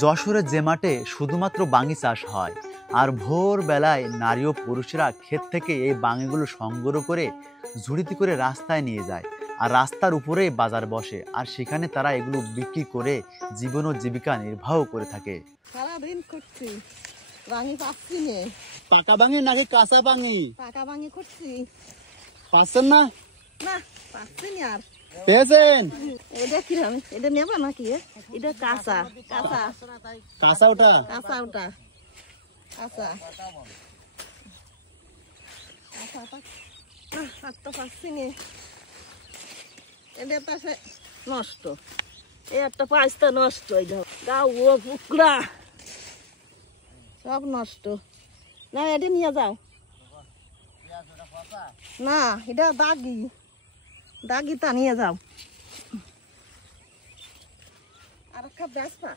যশোরের যে মাঠে শুধুমাত্র বাঙি চাষ হয়, আর ভোর বেলায় নারী ও পুরুষরা ক্ষেত থেকে এই বাঙিগুলো সংগ্রহ করে ঝুড়িতে করে রাস্তায় নিয়ে যায়। আর রাস্তার উপরেই বাজার বসে, আর সেখানে তারা এগুলো বিক্রি করে জীবন ও জীবিকা নির্বাহ করে থাকে। সারাদিন করছি, বাঙি পাচ্ছি নে। পাকা বাঙি নাকি কাঁচা বাঙি? পাকা বাঙি করছি। পাচ্ছেন না? না, পাচ্ছি না। আর পেয়েছেন? এটা কিরকম? এটা নেবা নাকি? এটা কাঁচা কাঁচা কাঁচা ওটা? কাঁচা ওটা কাঁচা আর তো পাচ্ছি নে। এটা পাশে নষ্ট, এই একটা পাঁচটা নষ্ট হয়ে যাও, গাও ও পুকড়া সব নষ্ট। না, এটা নিয়ে যাও। না, এটা দাগি দাগিটা নিয়ে যাও। আর খাপ যাসপা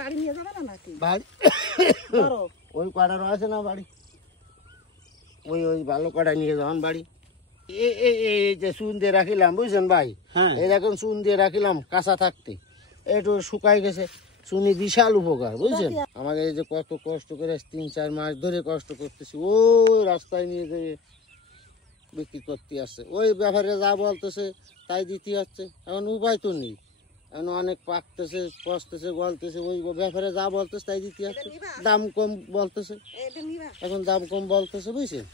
বাড়ি নিয়ে যাবে না নাকি? বাড়ি ধরো ওই কটা রয়েছে না বাড়ি, ওই ওই ভালো কটা নিয়ে যাবেন বাড়ি। এই যে চুন দিয়ে রাখিলাম বুঝছেন ভাই, এই দেখুন চুন দিয়ে রাখিলাম কাঁচা থাকতে, একটু শুকাই গেছে। চুনি বিশাল উপকার বুঝছেন। আমাকে এই যে কত কষ্ট করে 3-4 মাস ধরে কষ্ট করতেছি, ওই রাস্তায় নিয়ে যেয়ে বিক্রি করতে আসছে। ওই ব্যাপারে যা বলতেছে তাই দিতে হচ্ছে, এখন উপায় তো নেই। এখন অনেক পাকতেছে, পচতেছে, গলতেছে, ওই ব্যাপারে যা বলতেছে তাই দিতে হচ্ছে। দাম কম বলতেছে, এখন দাম কম বলতেছে বুঝছেন,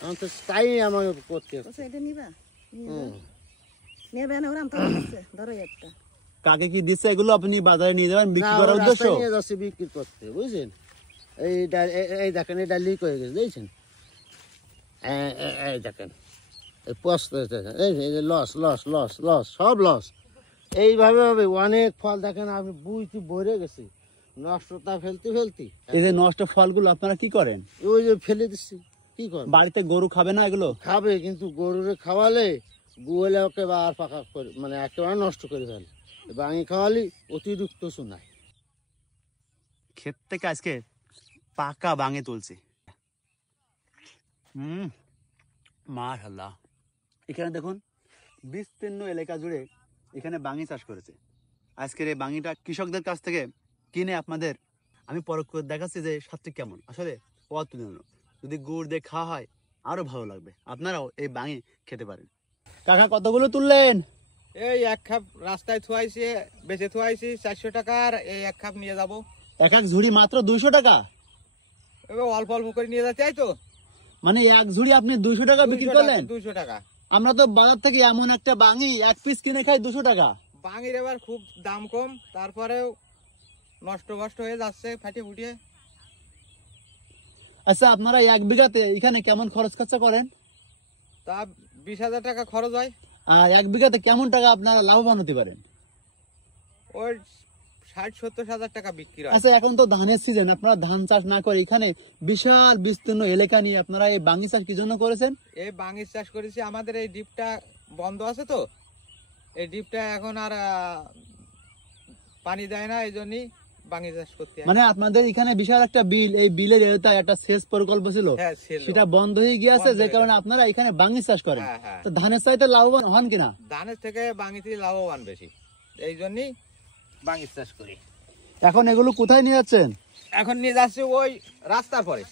এখন তো তাই আমাকে করতে হচ্ছে। ধরো একটা। কাকে কি দিচ্ছে এগুলো আপনি বাজারে নিয়ে যাবেন বিক্রি করার উদ্দেশ্য? নিয়ে যাচ্ছে বিক্রি করতে বুঝছেন। এই দেখেন এটা লিক হয়ে গেছে বুঝছেন, এই দেখেন এই পচতেছে, এই লস লস লস লস সব লস। এইভাবে হবে অনেক ফল দেখেন, আপনি বুঝতে ভরে গেছি নষ্টতা ফেলতে ফেলতে। এই যে নষ্ট ফলগুলো আপনারা কি করেন? ওই যে ফেলে দিচ্ছি, কি করেন? বাড়িতে গরু খাবে না এগুলো? খাবে, কিন্তু গরুরে খাওয়ালে গোয়ালে ওকে বা আর পাকা করে মানে একেবারে নষ্ট করে ফেলে। বাঙি খাওয়ালি অতিরিক্ত শোনায়। ক্ষেত থেকে আজকে পাকা বাঙে তুলছি। মাশাআল্লাহ, এখানে দেখুন বিস্তীর্ণ এলাকা জুড়ে এখানে বাঙি চাষ করেছে। আজকের এই বাঙিটা কৃষকদের কাছ থেকে কিনে আপনাদের আমি পরখ করে দেখাচ্ছি যে স্বাদটি কেমন। আসলে অতুলনীয়, যদি গুড় দিয়ে খাওয়া হয় আরো ভালো লাগবে। আপনারাও এই বাঙি খেতে পারেন। কাকা কতগুলো তুললেন? এই এক খাপ রাস্তায় থুয়াইছি, বেঁচে থুয়াইছি 400 টাকার। এই এক খাপ নিয়ে যাবো। এক এক ঝুড়ি মাত্র 200 টাকা? এবার অল্প অল্প করে নিয়ে যাচ্ছে, তাই তো? মানে এক ঝুড়ি আপনি 200 টাকা বিক্রি করলেন? 200 টাকা। আমরা তো বাজার থেকে এমন একটা বাঙি এক পিস কিনে খাই 200 টাকা। বাঙির এবার খুব দাম কম, তারপরেও নষ্ট হয়ে যাচ্ছে ফাটিয়ে ফুটিয়ে। আচ্ছা, আপনারা এক বিঘাতে এখানে কেমন খরচ খরচা করেন? তা 20,000 টাকা খরচ হয়। আর এক বিঘাতে কেমন টাকা আপনারা লাভবান হতে পারেন? ওই 60-70 হাজার টাকা বিক্রি হয়। আচ্ছা, এখন তো ধানের সিজন, আপনারা ধান চাষ না করে এখানে বিশাল বিস্তীর্ণ এলাকা নিয়ে আপনারা এই বাঙি চাষ কি জন্য করেছেন? এই বাঙির চাষ করেছি, আমাদের এই ডিপটা বন্ধ আছে তো, এই ডিপটা এখন আর পানি দেয় না, এই জন্যই বাঙি চাষ করতে হয়। মানে আপনাদের এখানে বিশাল একটা বিল, এই বিলের এলাকায় একটা সেচ প্রকল্প ছিল, সেটা বন্ধ হয়ে গিয়েছে, যে কারণে আপনারা এখানে বাঙি চাষ করেন। তো ধানের চাইতে লাভবান হন কিনা? ধানের থেকে বাঙিতে লাভবান বেশি, এই জন্যই বাঙি চাষ করি। এখন এগুলো কোথায় নিয়ে যাচ্ছেন? এখন নিয়ে যাচ্ছি ওই রাস্তার পরে।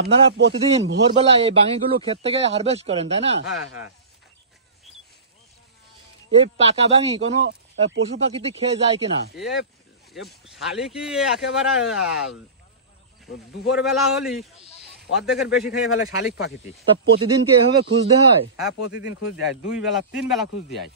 আপনারা প্রতিদিন ভোরবেলা এই বাঙিগুলো ক্ষেত থেকে হারভেস্ট করেন, তাই না? হ্যাঁ হ্যাঁ। এই পাকা বাঙি কোনো পশু পাখিতে খেয়ে যায় কিনা? শালিকি একেবারে দুপুর বেলা হলি অর্ধেকের বেশি খেয়ে ফেলে শালিক পাখিতে। তা প্রতিদিন কি এভাবে খুঁজতে হয়? হ্যাঁ, প্রতিদিন খুঁজ দেয়, 2 বেলা 3 বেলা খুঁজ দেয়।